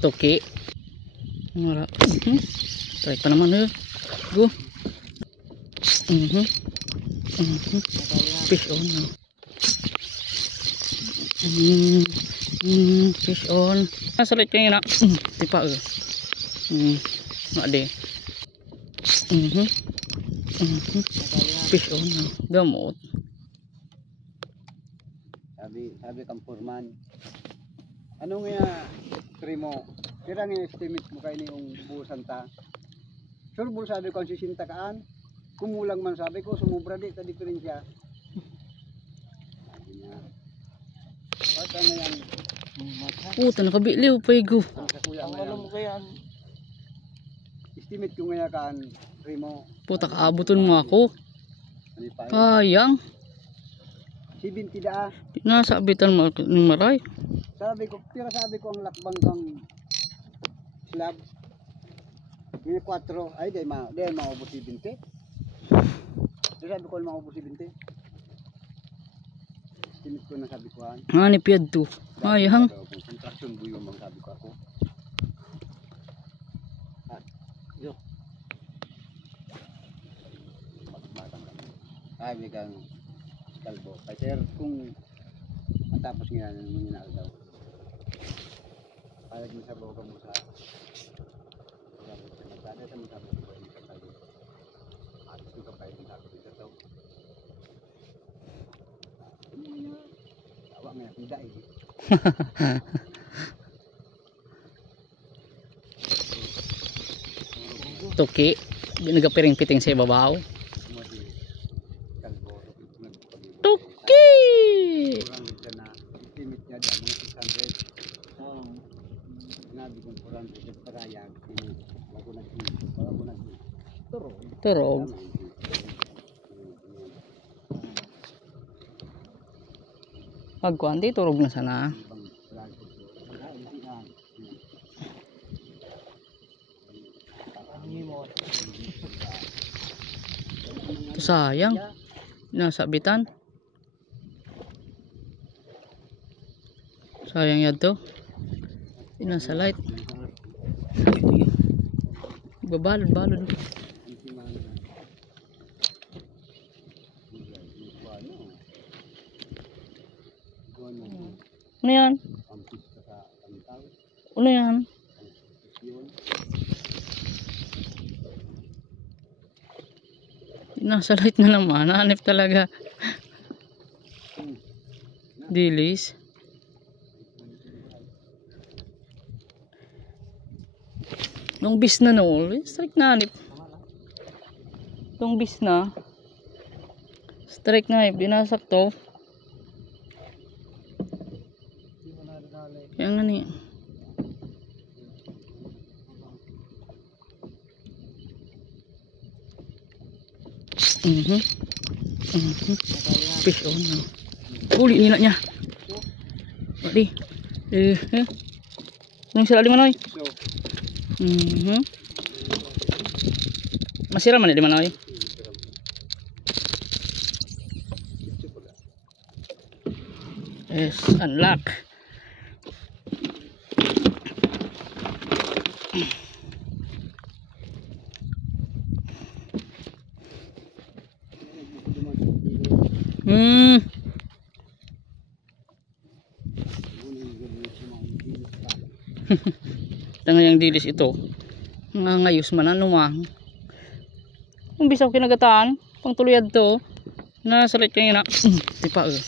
Toki. Mara. Try pa naman eh. Go. Fish on. Fish on. Salit kayo na. Tipa eh. Ada. Fish on. Gamot. Sabi kampurman. Ano nga primo? Kira nga estimate mo kayo yung buusan ta. Surbol sabi ko ang sisinta kaan. Kumulang man sabi ko sumubra di ta diferensya. Sabi niya. Basta na yan. Puta nakabiliw pa igo. Ang alam mo kaya estimate ko nga kaan primo. Puta kaabuton mo ako. Kayang. 70 daa. Nasa abitan mo ng maray. Sabi ko ang lakbang kang slab. May 4 ay di maubos 20. Sabi ko maubos 20. Estimate ko na sabi ko han. Ni piyad to. Ayang. Contraction buyo mang sabi ko ako. Yo. Ay kang kalbo. Kasi kung matapos nga naman yun daw. Palag mo sa boga mo sa magkada sa mga sabi ko yung kapay. Atos yung kapay yung sabi ko ito. Tawa nga yung daig. Toki. Nagapiring-piting sa ibabaw. Toki! Turog. Pagkuhan di turog na sana. Sayang. Nasa bitan. Sayang yan to. Nasa light. Babalod. Ano yan? Ano yan? Nasa light na naman. Hanip talaga. Dilis. Nung bis na no, strike na hanip. Nung bis na. Strike na hanip. Dinasak to. Kaya nga niya. Fish on. Uli nila niya. Bali. Nung sila di manoy. Masira man di manoy. Yes, unlock. Tanga yang dilis ito. Ngayos man ano ma. Kung bisaw kinagataan, pang tuluyad to. Nasalit kayo na. Tipa eh.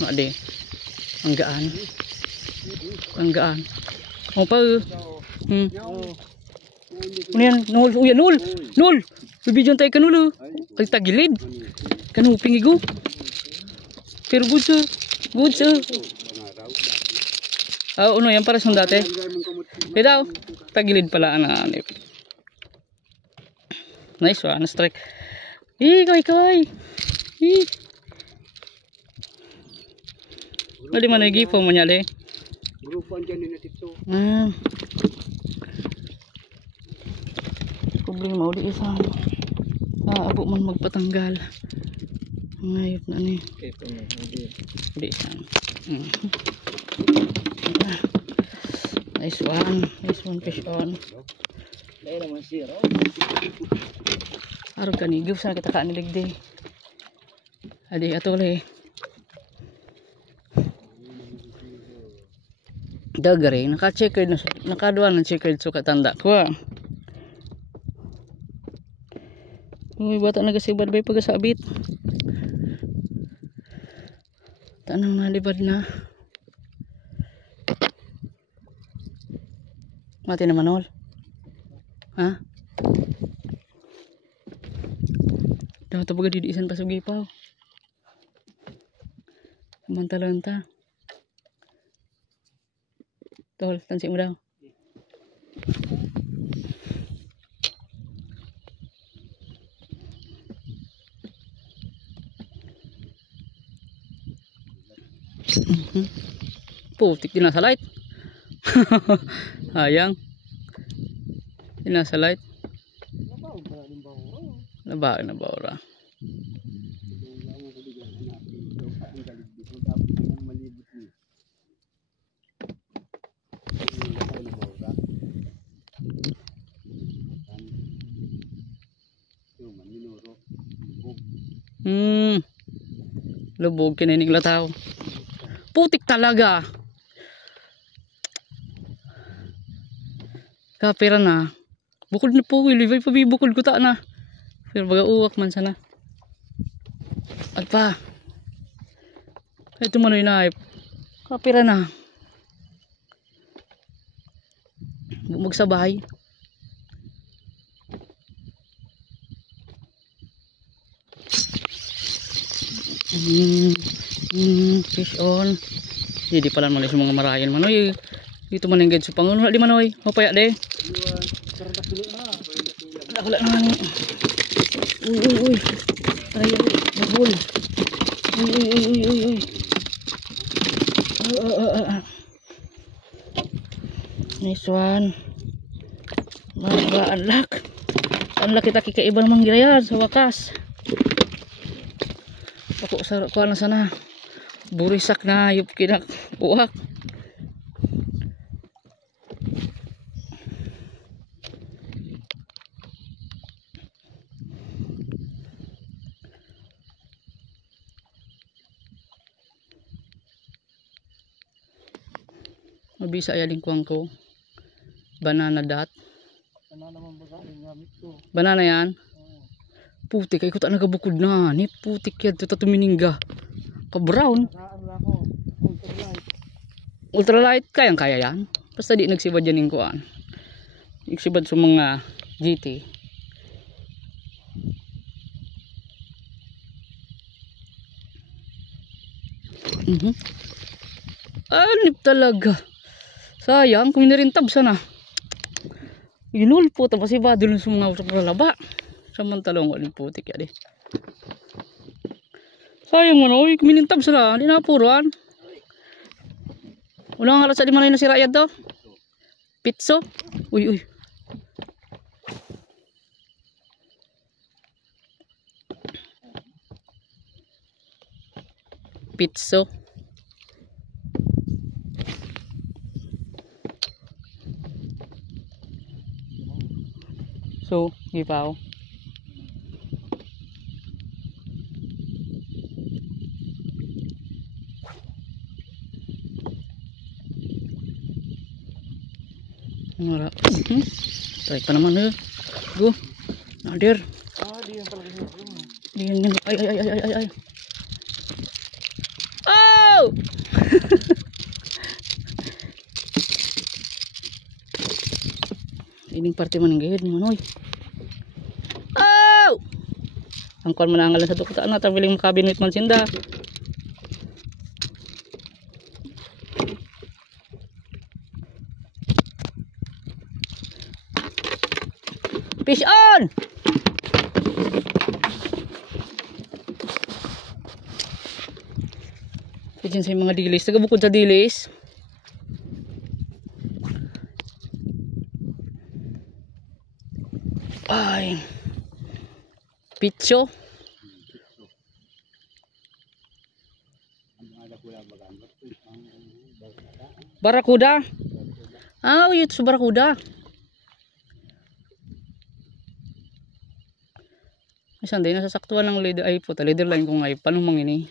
Made. Ang gaan. Ang gaan. O pa eh. Ano yan? Nul. Uya nul. Nul. Bibidyon tayo kanul. Ay tagilid. Kanu pingigo. Pero good sir. Good sir. Ano yan para sa dati? Daw. Tagilid pala ananip. Nice one. Strike. Kaway. Mali man lagi po mo nyali. Grupan dyan na dito. Problema ulit isa. Abo man magpatanggal. Ngayop na ni. Ulit isa. Nice one. Nice one fish on. Dahil naman zero. Arog kanigop sana kita kaniligdi. Adi atole. Dagare naka-checkered na nakaduan ng checkered so katanda ko. Uy bata nagasibad bay pagasabit. Tanang nalibad na. Mati naman all. Ha? Daw to baga didiisan pa sugi pa. Samantalan ta. Tol, tansik mo daw. Putik din nasa light. Hayang. Din nasa light. Labaw na bawra. Lubog kininig lataw. Putik talaga. Kapira na. Bukod na po, ilibay pa bukod ko ta na. Pero baga uwak man sana. At pa. Ito manoy na. Kapira na. Magsabay. Fish on. Hindi pala malis mga marayan manoy. Dito manengged sa panguno di manoy. Mapaya de. Wala naman. Uy. Tayo. Mahul. Uy. Nice one. Unlock. Unlock kita kikaiba namang girayad sa wakas. Ako sa kuha na sana. Burisak na yung kinak uwak. Mabisa ya lingkuang ko. Banana dot. Banana yan. Putik ay ko ta nagabukod na. Ni putik yan to tuminingga. Ka brown. Ultralight kayang kaya yan. Basta di nagsibad yan yung kuan. Nagsibad sa mga GT. Anip talaga. Sayang kung nirintab sana. Inulpo tapos iba dun sa mga usak na laba. Samantalong walang putik ya di. Sayang mo no, kuminintab sana, di na puruan. Ulang halos sa di man na sira yad daw. Pitso. Uy. Pitso. So, gipaw. Wala. Tarik pa naman eh. Go. Nadir. Diyan talaga siya. Diyan. Ay. Oh! Ining parte man ng gayud ni Manoy. Oh! Ang kuan manangalan sa tukutaan na tabiling makabinet man sinda. Fish on! Diyan sa mga dilis. Tagabukod sa dilis. Ay. Pitso. Barakuda. Ah, yun sa Barakuda. Isan din nasasaktuhan ng leader ay puta leader line ko ngay paano mangini.